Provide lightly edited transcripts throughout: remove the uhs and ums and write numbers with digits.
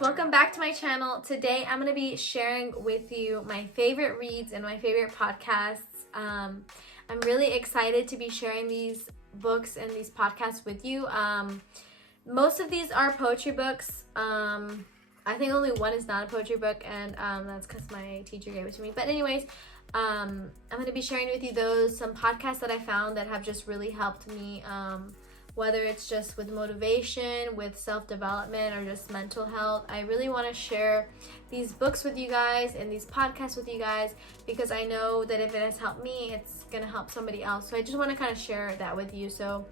welcome back to my channel. Today I'm going to be sharing with you my favorite reads and my favorite podcasts. I'm really excited to be sharing these books and these podcasts with you. Most of these are poetry books. I think only one is not a poetry book, and that's because my teacher gave it to me. But anyways, I'm going to be sharing with you some podcasts that I found that have just really helped me, whether it's just with motivation, with self-development, or just mental health. I really want to share these books with you guys and these podcasts with you guys because I know that if it has helped me, it's going to help somebody else. So I just want to kind of share that with you. So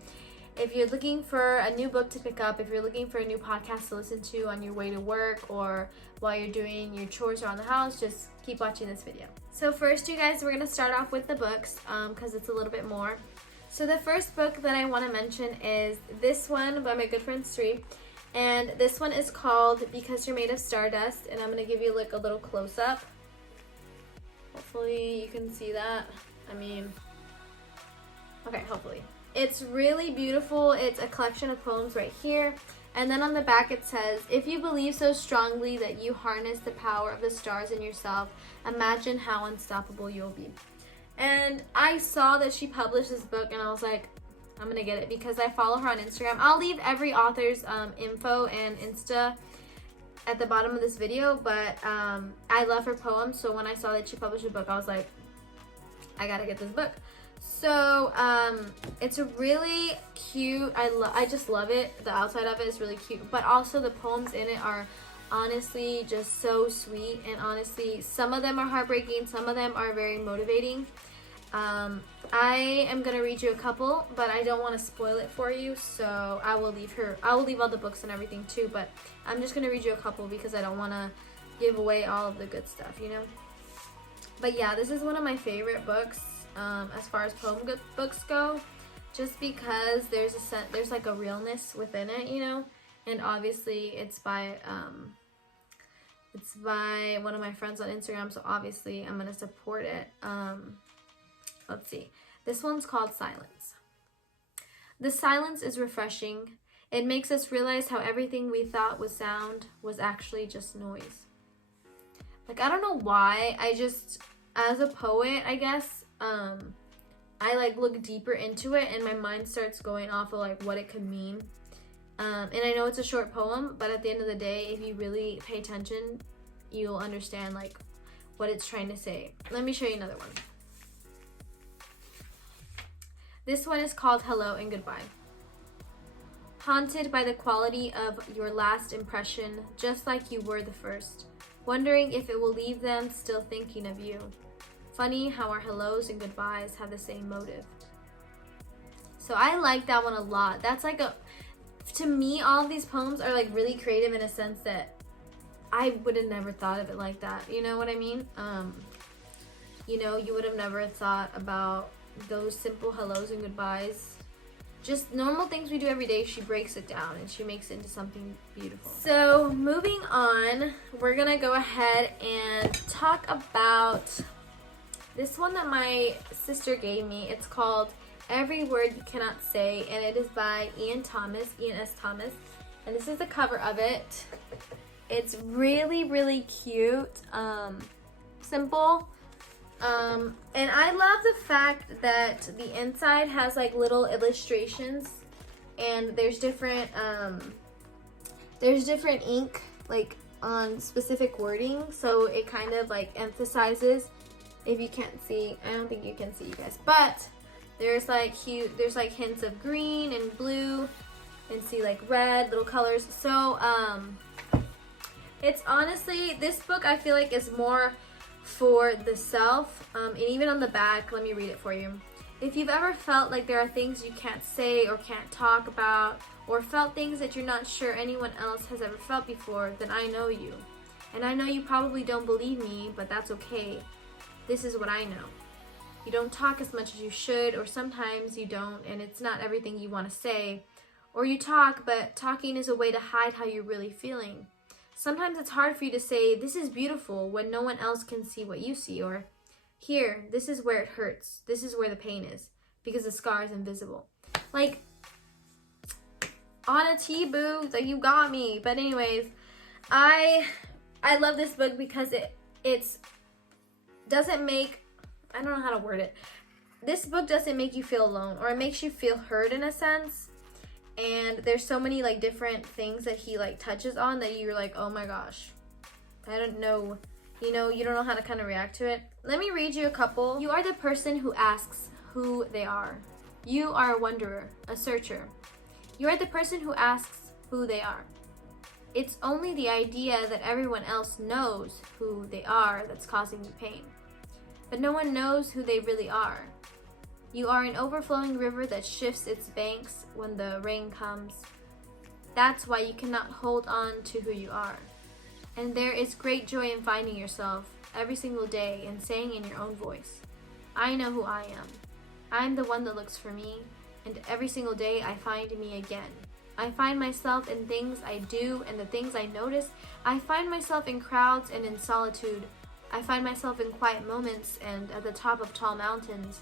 if you're looking for a new book to pick up, if you're looking for a new podcast to listen to on your way to work or while you're doing your chores around the house, just keep watching this video. So first, you guys, we're going to start off with the books because it's a little bit more. So the first book that I want to mention is this one by my good friend Sri, and this one is called Because You're Made of Stardust, and I'm going to give you like a little close-up. Hopefully you can see that. Okay, hopefully. It's really beautiful. It's a collection of poems right here, and then on the back it says, if you believe so strongly that you harness the power of the stars in yourself, imagine how unstoppable you'll be. And I saw that she published this book and I was like, I'm gonna get it because I follow her on Instagram. I'll leave every author's info and Insta at the bottom of this video, but I love her poems, so when I saw that she published a book, I was like, I gotta get this book. So it's a really cute, I just love it. The outside of it is really cute, but also the poems in it are honestly just so sweet, and honestly some of them are heartbreaking, some of them are very motivating. I am gonna read you a couple, but I don't want to spoil it for you, so I will leave all the books and everything too, but I'm just gonna read you a couple because I don't want to give away all of the good stuff, you know. But yeah, this is one of my favorite books as far as books go, just because there's like a realness within it, you know. And obviously it's by one of my friends on Instagram, so obviously I'm gonna support it. Let's see. This one's called Silence. The silence is refreshing. It makes us realize how everything we thought was sound was actually just noise. Like, I don't know why. I just, as a poet, I guess, I like look deeper into it and my mind starts going off of like what it could mean. And I know it's a short poem, but at the end of the day, if you really pay attention, you'll understand like what it's trying to say. Let me show you another one. This one is called Hello and Goodbye. Haunted by the quality of your last impression, just like you were the first, wondering if it will leave them still thinking of you. Funny how our hellos and goodbyes have the same motive. So I like that one a lot. That's like to me, all of these poems are like really creative in a sense that I would have never thought of it like that. You know what I mean? You know, you would have never thought about those simple hellos and goodbyes. Just normal things we do every day. She breaks it down and she makes it into something beautiful. So moving on, we're gonna go ahead and talk about this one that my sister gave me. It's called Every Word You Cannot Say, and it is by Ian S. Thomas, and this is the cover of it. It's really, really cute, simple, and I love the fact that the inside has like little illustrations, and there's different ink like on specific wording, so it kind of like emphasizes. If you can't see, I don't think you can see, you guys, but there's like hints of green and blue, and see like red little colors. So it's honestly, this book I feel like is more for the self, and even on the back, let me read it for you. If you've ever felt like there are things you can't say or can't talk about, or felt things that you're not sure anyone else has ever felt before, then I know you. And I know you probably don't believe me, but that's okay. This is what I know. You don't talk as much as you should, or sometimes you don't, and it's not everything you want to say. Or you talk, but talking is a way to hide how you're really feeling. Sometimes it's hard for you to say, this is beautiful, when no one else can see what you see, or here, this is where it hurts. This is where the pain is, because the scar is invisible. Like, on a T, boo, like you got me. But anyways, I love this book because it's doesn't make, I don't know how to word it. This book doesn't make you feel alone, or it makes you feel heard in a sense. And there's so many like different things that he like touches on that you're like, oh my gosh, I don't know, you don't know how to kind of react to it. Let me read you a couple. You are the person who asks who they are. You are a wanderer, a searcher. You are the person who asks who they are. It's only the idea that everyone else knows who they are that's causing you pain. But no one knows who they really are. You are an overflowing river that shifts its banks when the rain comes. That's why you cannot hold on to who you are. And there is great joy in finding yourself every single day and saying in your own voice, I know who I am. I'm the one that looks for me, and every single day I find me again. I find myself in things I do and the things I notice. I find myself in crowds and in solitude. I find myself in quiet moments and at the top of tall mountains.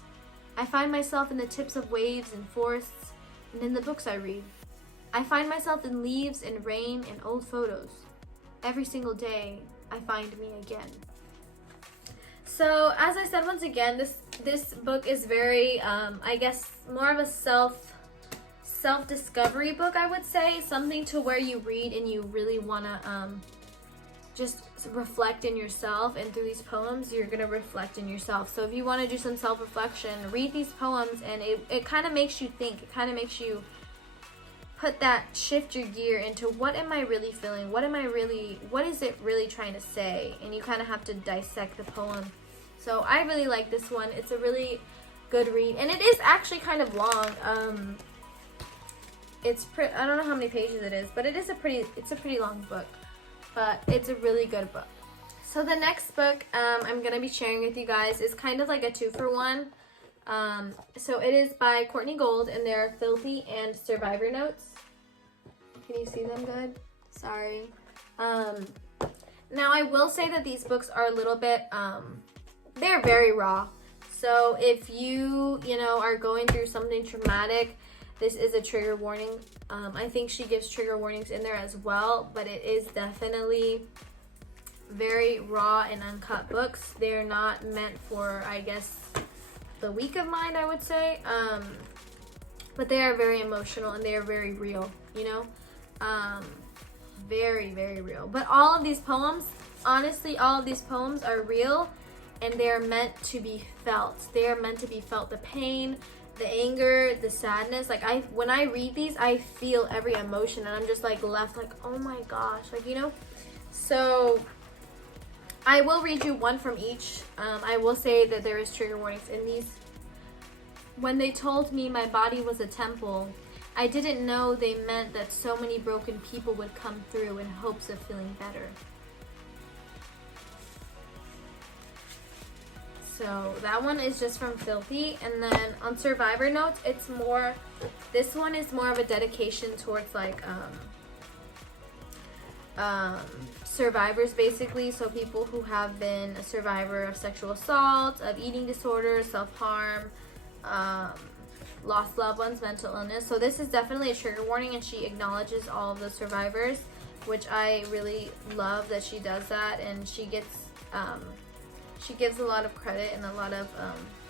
I find myself in the tips of waves and forests and in the books I read. I find myself in leaves and rain and old photos. Every single day, I find me again. So, as I said once again, this book is very, I guess, more of a self-discovery book, I would say. Something to where you read and you really want to just reflect in yourself, and through these poems you're going to reflect in yourself. So if you want to do some self-reflection, read these poems, and it kind of makes you think. It kind of makes you shift your gear into, what am I really feeling? What is it really trying to say? And you kind of have to dissect the poem. So I really like this one. It's a really good read, and it is actually kind of long. I don't know how many pages it is, but it's a pretty long book, but it's a really good book. So the next book I'm gonna be sharing with you guys is kind of like a 2-for-1. So it is by Courtney Gold, and they're Filthy and Survivor Notes. Can you see them good? Sorry. Now I will say that these books are a little bit, they're very raw. So if you are going through something traumatic, this is a trigger warning. I think she gives trigger warnings in there as well, but it is definitely very raw and uncut books. They're not meant for, I guess, the weak of mind, I would say. But they are very emotional and they are very real, very, very real. But all of these poems, honestly, all of these poems are real, and they are meant to be felt. They are meant to be felt. The pain, the anger, the sadness. Like, when I read these, I feel every emotion, and I'm just like left like, oh my gosh, like, So I will read you one from each. I will say that there is trigger warnings in these. When they told me my body was a temple, I didn't know they meant that so many broken people would come through in hopes of feeling better. So that one is just from Filthy. And then on Survivor Notes, this one is more of a dedication towards like survivors, basically. So people who have been a survivor of sexual assault, of eating disorders, self-harm, lost loved ones, mental illness. So this is definitely a trigger warning, and she acknowledges all of the survivors, which I really love that she does that. And she gives a lot of credit and a lot of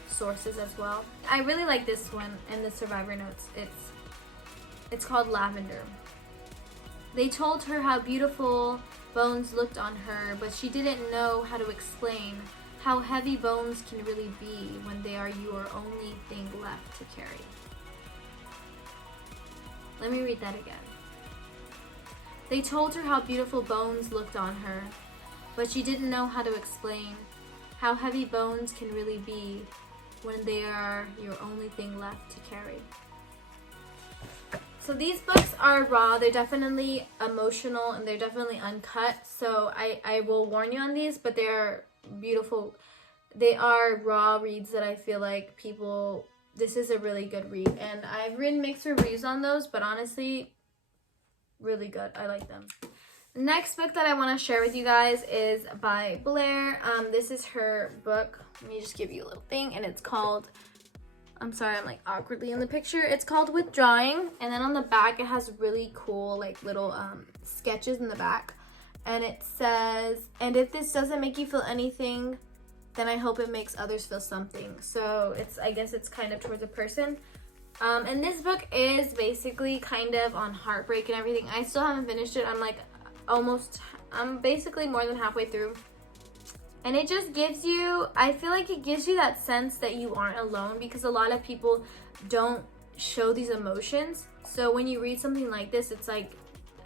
sources as well. I really like this one in the Survivor Notes. It's called Lavender. They told her how beautiful bones looked on her, but she didn't know how to explain how heavy bones can really be when they are your only thing left to carry. Let me read that again. They told her how beautiful bones looked on her, but she didn't know how to explain how heavy bones can really be when they are your only thing left to carry. So these books are raw. They're definitely emotional and they're definitely uncut. So I will warn you on these, but they're beautiful. They are raw reads that I feel like this is a really good read. And I've written mixed reviews on those, but honestly, really good. I like them. Next book that I want to share with you guys is by Blair. This is her book. Let me just give you a little thing, and it's called, I'm sorry, I'm like awkwardly in the picture. It's called Withdrawing, and then on the back it has really cool like little sketches in the back. And it says, and if this doesn't make you feel anything, then I hope it makes others feel something. So I guess it's kind of towards a person. And this book is basically kind of on heartbreak and everything. I still haven't finished it. I'm basically more than halfway through. And it just gives you, I feel like it gives you that sense that you aren't alone, because a lot of people don't show these emotions. So when you read something like this, it's like,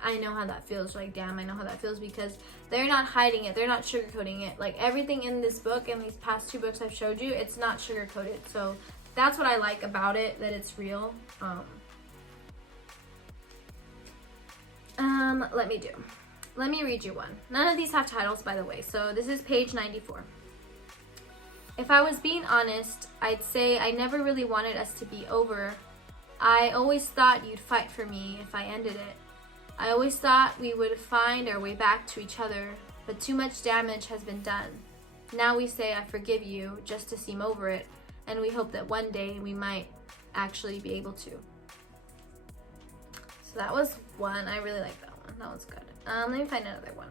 I know how that feels. Like, damn, I know how that feels, because they're not hiding it. They're not sugarcoating it. Like, everything in this book and these past 2 books I've showed you, it's not sugarcoated. So that's what I like about it, that it's real. Let me read you one. None of these have titles, by the way. So this is page 94. If I was being honest, I'd say I never really wanted us to be over. I always thought you'd fight for me if I ended it. I always thought we would find our way back to each other, but too much damage has been done. Now we say I forgive you just to seem over it, and we hope that one day we might actually be able to. So that was one. I really like that one. That one's good. Let me find another one.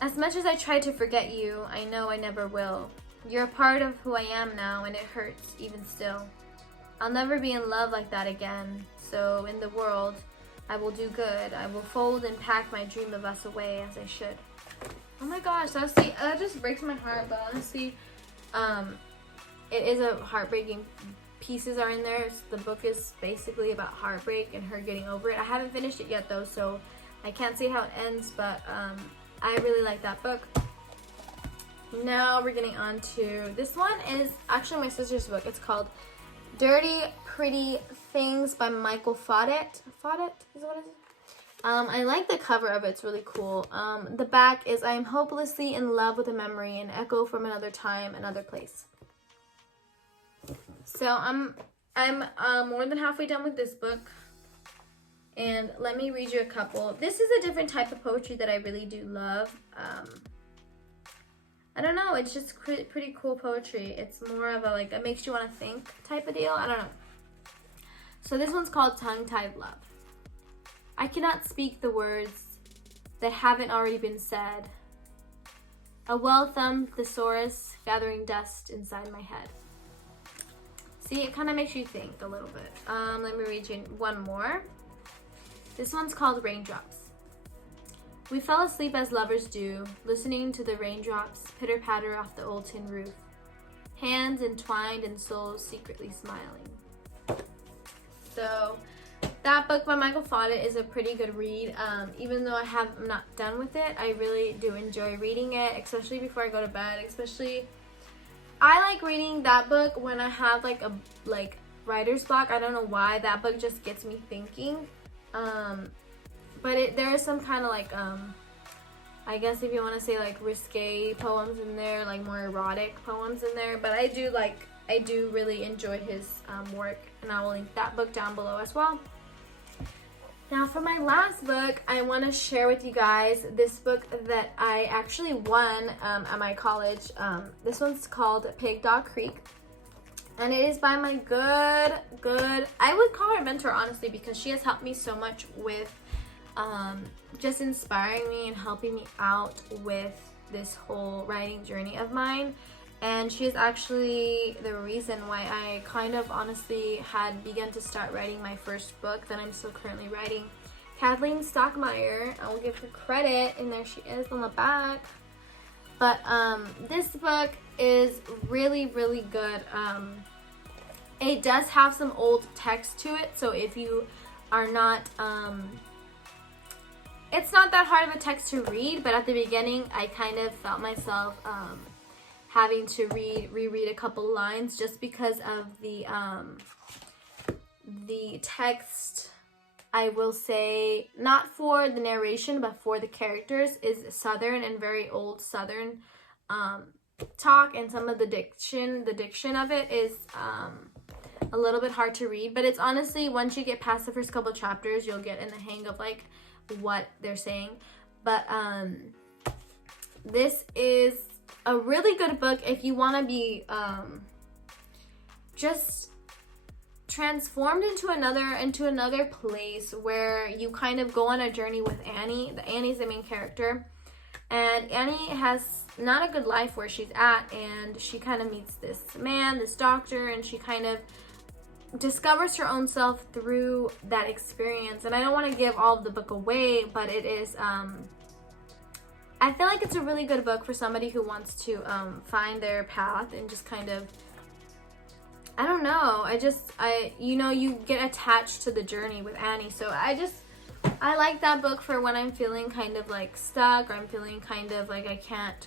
As much as I tried to forget you, I know I never will. You're a part of who I am now, and it hurts even still. I'll never be in love like that again, so in the world, I will do good. I will fold and pack my dream of us away as I should. Oh my gosh, that just breaks my heart, but honestly, it is a heartbreaking pieces are in there. The book is basically about heartbreak and her getting over it. I haven't finished it yet though, so I can't say how it ends, but I really like that book. Now we're getting on to, this one is actually my sister's book. It's called Dirty Pretty Things by Michael Faudet. Faudet is what it is? I like the cover of it. It's really cool. The back is, I am hopelessly in love with a memory, an echo from another time, another place. So I'm more than halfway done with this book. And let me read you a couple. This is a different type of poetry that I really do love. I don't know, it's just pretty cool poetry. It's more of a, like, it makes you want to think type of deal. I don't know. So this one's called Tongue-Tied Love. I cannot speak the words that haven't already been said. A well-thumbed thesaurus gathering dust inside my head. See, it kind of makes you think a little bit. Let me read you one more. This one's called Raindrops. We fell asleep as lovers do, listening to the raindrops pitter-patter off the old tin roof. Hands entwined and souls secretly smiling. So, that book by Michael Faudet is a pretty good read. Even though I'm not done with it, I really do enjoy reading it, especially before I go to bed. I like reading that book when I have like a writer's block. I don't know why. That book just gets me thinking. But there is some kind of like, I guess if you want to say like risque poems in there, like more erotic poems in there. But I do really enjoy his work, and I will link that book down below as well. Now for my last book, I want to share with you guys this book that I actually won at my college. This one's called Pig Dog Creek. And it is by my good, I would call her mentor, honestly, because she has helped me so much with just inspiring me and helping me out with this whole writing journey of mine. And she is actually the reason why I kind of honestly had begun to start writing my first book that I'm still currently writing. Kathleen Stockmier, I will give her credit, and there she is on the back. But this book is really, really good. It does have some old text to it, so if you are not, it's not that hard of a text to read, but at the beginning, I kind of felt myself having to reread a couple lines just because of the text. I will say, not for the narration, but for the characters, is Southern and very old Southern talk, and some of the diction of it is a little bit hard to read. But it's honestly, once you get past the first couple chapters, you'll get in the hang of like what they're saying. But this is a really good book if you want to be just transformed into another place where you kind of go on a journey with Annie. Annie's the main character. And Annie has not a good life where she's at, and she kind of meets this man, this doctor, and she kind of discovers her own self through that experience. And I don't want to give all of the book away, but it is I feel like it's a really good book for somebody who wants to find their path and just kind of, I don't know, you get attached to the journey with Annie. So I like that book for when I'm feeling kind of like stuck, or I'm feeling kind of like I can't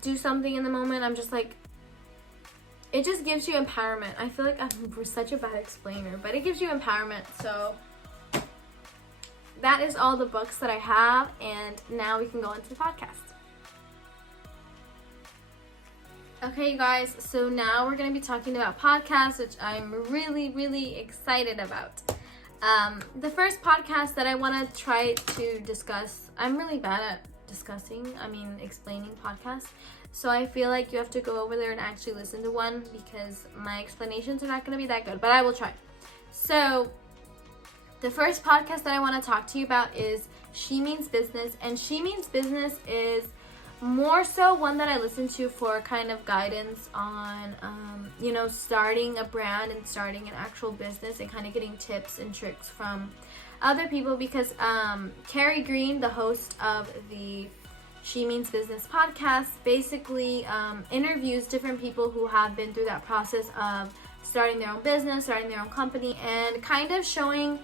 do something in the moment. I'm just like, it just gives you empowerment. I feel like I'm such a bad explainer, but it gives you empowerment. So that is all the books that I have, and now we can go into the podcast. Okay, you guys, so now we're going to be talking about podcasts, which I'm really, really excited about. The first podcast that I want to try to discuss, I'm really bad at explaining podcasts. So I feel like you have to go over there and actually listen to one, because my explanations are not going to be that good, but I will try. So the first podcast that I want to talk to you about is She Means Business. And She Means Business is more so one that I listen to for kind of guidance on, starting a brand and starting an actual business, and kind of getting tips and tricks from other people, because Carrie Green, the host of the She Means Business podcast, basically interviews different people who have been through that process of starting their own business, starting their own company, and kind of showing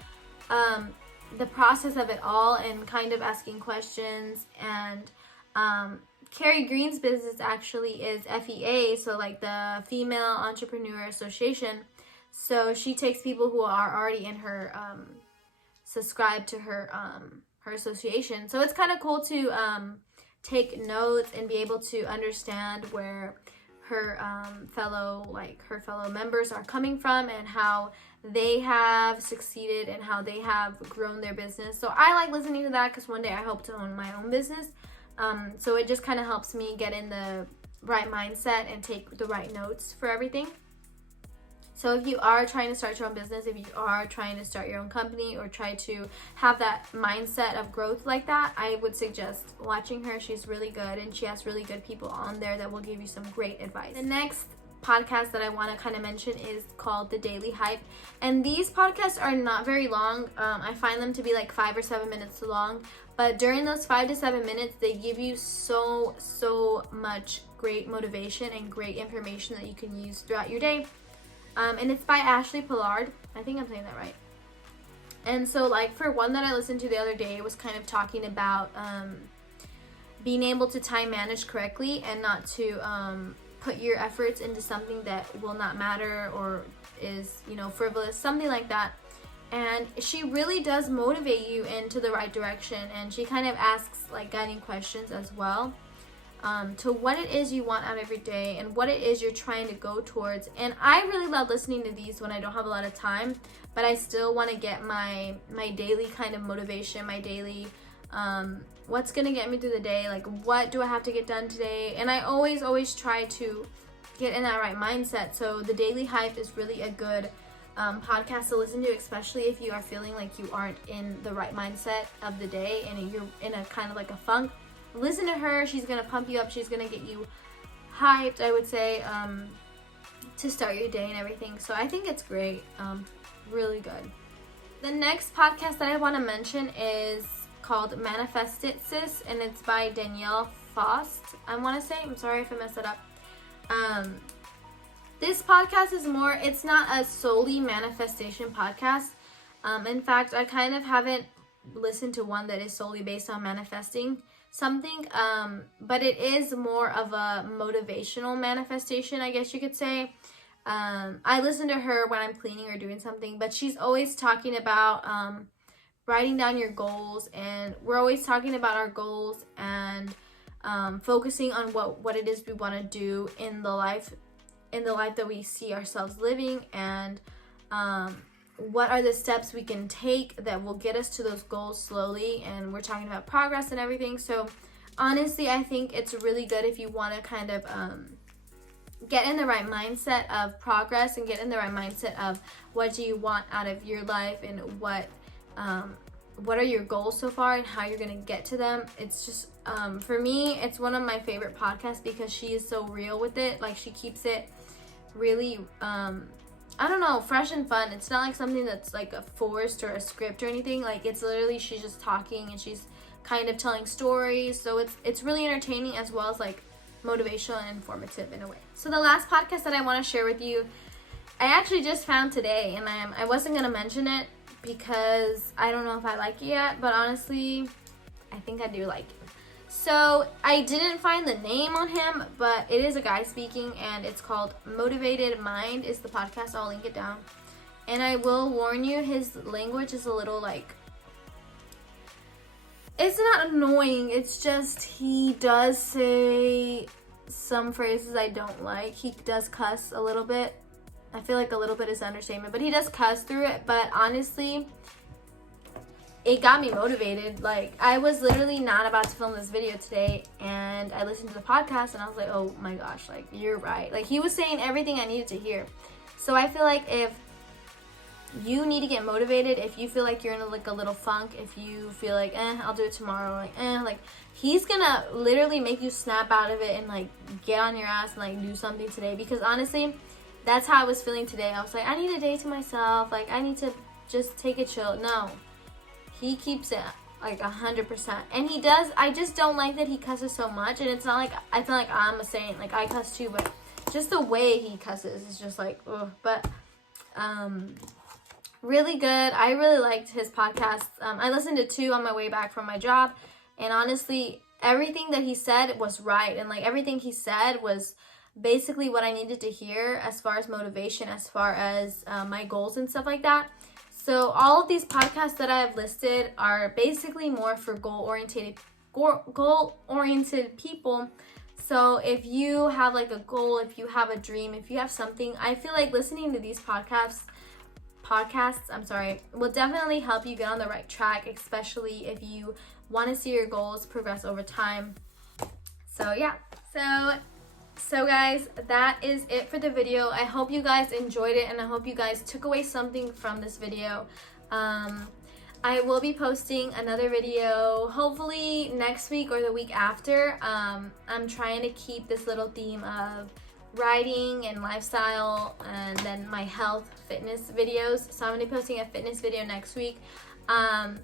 the process of it all, and kind of asking questions. And Carrie Green's business actually is FEA, so like the Female Entrepreneur Association. So she takes people who are already in her subscribe to her association. So it's kind of cool to take notes and be able to understand where her fellow members are coming from, and how they have succeeded and how they have grown their business. So I like listening to that, because one day I hope to own my own business. So it just kind of helps me get in the right mindset and take the right notes for everything. So if you are trying to start your own business, if you are trying to start your own company, or try to have that mindset of growth like that, I would suggest watching her. She's really good, and she has really good people on there that will give you some great advice. The next podcast that I want to kind of mention is called The Daily Hype. And these podcasts are not very long. I find them to be like 5 or 7 minutes long. But during those 5 to 7 minutes, they give you so much great motivation and great information that you can use throughout your day. And it's by Ashli Pollard. I think I'm saying that right. And so, like, for one that I listened to the other day, it was kind of talking about being able to time manage correctly, and not to put your efforts into something that will not matter, or is, frivolous, something like that. And she really does motivate you into the right direction. And she kind of asks like guiding questions as well, to what it is you want out of your day, and what it is you're trying to go towards. And I really love listening to these when I don't have a lot of time, but I still want to get my daily kind of motivation, my daily what's gonna get me through the day, like what do I have to get done today. And I always try to get in that right mindset. So The Daily Hype is really a good podcast to listen to, especially if you are feeling like you aren't in the right mindset of the day, and you're in a kind of like a funk. Listen to her. She's gonna pump you up. She's gonna get you hyped, I would say, to start your day and everything. So I think it's great. Really good. The next podcast that I want to mention is called Manifest It, Sis, and it's by Danielle Faust, I want to say. I'm sorry if I messed it up. This podcast is it's not a solely manifestation podcast. In fact, I kind of haven't listened to one that is solely based on manifesting something, but it is more of a motivational manifestation, I guess you could say. I listen to her when I'm cleaning or doing something, but she's always talking about writing down your goals, and we're always talking about our goals, and focusing on what it is we want to do in the life that we see ourselves living, and what are the steps we can take that will get us to those goals slowly. And we're talking about progress and everything. So honestly, I think it's really good if you want to kind of get in the right mindset of progress, and get in the right mindset of what do you want out of your life, and what are your goals so far, and how you're going to get to them. It's just For me, it's one of my favorite podcasts because she is so real with it. Like, she keeps it really, I don't know, fresh and fun. It's not like something that's like a forced or a script or anything. Like, it's literally, she's just talking and she's kind of telling stories. So it's really entertaining as well as like motivational and informative in a way. So the last podcast that I want to share with you, I actually just found today, and I wasn't going to mention it because I don't know if I like it yet, but honestly, I think I do like it. So I didn't find the name on him, but it is a guy speaking, and it's called Motivated Mind is the podcast. I'll link it down. And I will warn you, his language is a little like, it's not annoying, it's just he does say some phrases I don't like. He does cuss a little bit. I feel like a little bit is understatement, but he does cuss through it. But honestly, it got me motivated. Like, I was literally not about to film this video today, and I listened to the podcast and I was like, oh my gosh, like, you're right. Like, he was saying everything I needed to hear. So I feel like if you need to get motivated, if you feel like you're in a little funk, if you feel like, I'll do it tomorrow, like he's gonna literally make you snap out of it and like get on your ass and like do something today. Because honestly, that's how I was feeling today. I was like, I need a day to myself. Like, I need to just take a chill. No, he keeps it like 100%. And he does, I just don't like that he cusses so much. And it's not like I'm a saint. Like, I cuss too, but just the way he cusses is just like, ugh. But, really good. I really liked his podcast. I listened to 2 on my way back from my job. And honestly, everything that he said was right. And like, everything he said was basically what I needed to hear as far as motivation, as far as my goals and stuff like that. So all of these podcasts that I have listed are basically more for goal-oriented people. So if you have like a goal, if you have a dream, if you have something, I feel like listening to these podcasts, will definitely help you get on the right track, especially if you want to see your goals progress over time. So yeah, so guys, that is it for the video. I hope you guys enjoyed it, and I hope you guys took away something from this video. I will be posting another video hopefully next week or the week after. I'm trying to keep this little theme of writing and lifestyle, and then my health fitness videos. So I'm going to be posting a fitness video next week. And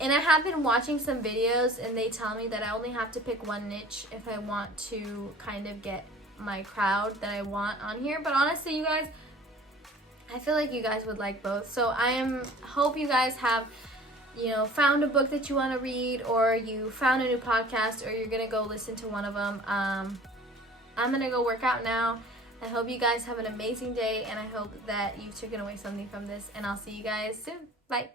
I have been watching some videos, and they tell me that I only have to pick one niche if I want to kind of get my crowd that I want on here. But honestly, you guys, I feel like you guys would like both. So hope you guys have, found a book that you want to read, or you found a new podcast, or you're going to go listen to one of them. I'm going to go work out now. I hope you guys have an amazing day, and I hope that you've taken away something from this, and I'll see you guys soon. Bye.